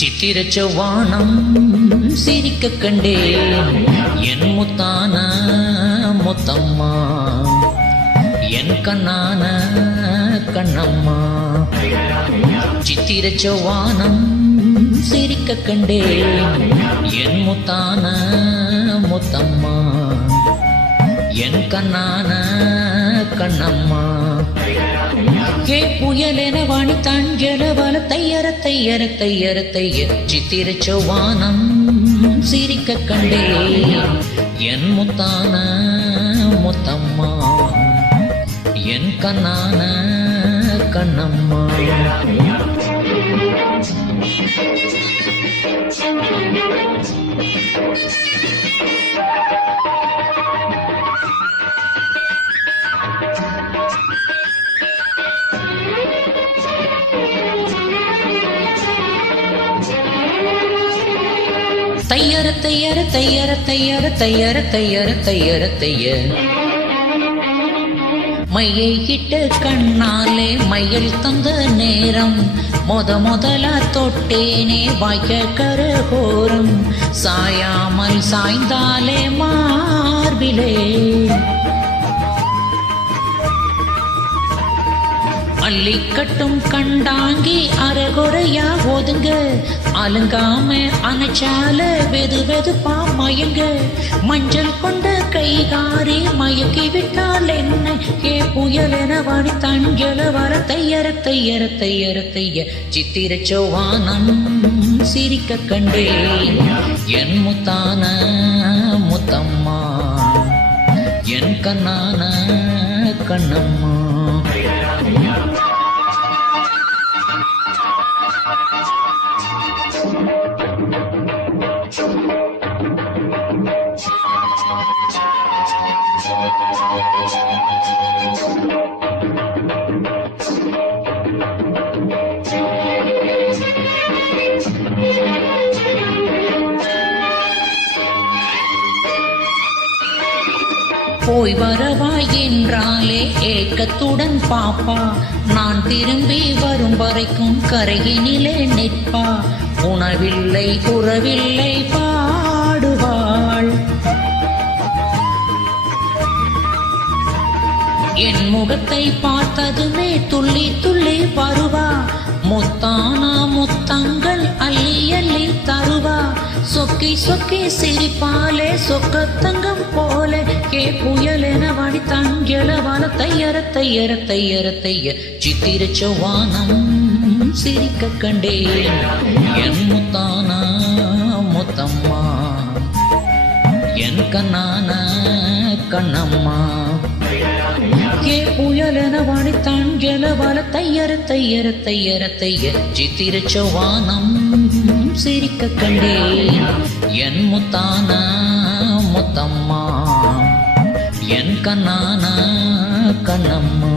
சித்திர செவ்வானம் சிரிக்க கண்டேன் என் முத்தான முத்தம்மா என் கண்ணான கண்ணம்மா. சித்திர செவ்வானம் சிரிக்க கண்டேன் என் முத்தான முத்தம்மா என் கண்ணான கண்ணம்மா. ஏ புயலென வாணி தாஞ்சல வல தையர தையர தையர தைய. சித்திர செவ்வானம் சிரிக்க கண்டேன் என் முத்தான முத்தம்மா என் கண்ணான கண்ணம்மா. தையர தையர தையர தையர தையர தையர தையர தைய. மையை கிட்ட கண்ணாலே மையல் தந்த நேரம் முதலா தொட்டேனே வாய்க்க கரகோரம். சாயாமல் சாய்ந்தாலே மார்பிலே அள்ளி கட்டும் கண்டாங்கி அரைகுறையா ஒதுங்க. அலங்காம அணைச்சால வெது வெதுப்பா மயங்க. மஞ்சள் கொண்ட கைகாரி மயக்கி விட்டால் என்ன. ஏ புயலென வாடி தஞ்சல வர தையர தையர தையர தைய. சித்திர செவ்வானம் சிரிக்க கண்டேன் என் முத்தான முத்தம்மா என் கண்ணான கண்ணம்மா. போய் வரவா என்றாலே ஏக்கத்துடன் பாப்பா. நான் திரும்பி வரும் வரைக்கும் கரையினிலே நிற்பா. உணவில்லை உறவில்லை பாடுவாள். என் முகத்தை பார்த்ததுமே துள்ளி துள்ளி வருவா. முத்தானா முத்தங்கள் அள்ளி அள்ளி தருவா. சொக்கி சொக்கி சிரிப்பாலே சொக்கத்தங்கம் போல. ஏ புயலென வாடி தஞ்சல வல தையர தையர தையர தைய. சித்திர செவ்வானம் சிரிக்க கண்டேன் என் முத்தான முத்தம்மா என் கண்ணான கண்ணம்மா. ஏ புயலென வாடி தஞ்சல வல தையர தையர தையர தைய. சித்திர செவ்வானம் சிரிக்க கண்டேன் என் முத்தான முத்தம்மா என் கண்ணான கண்ணம்மா.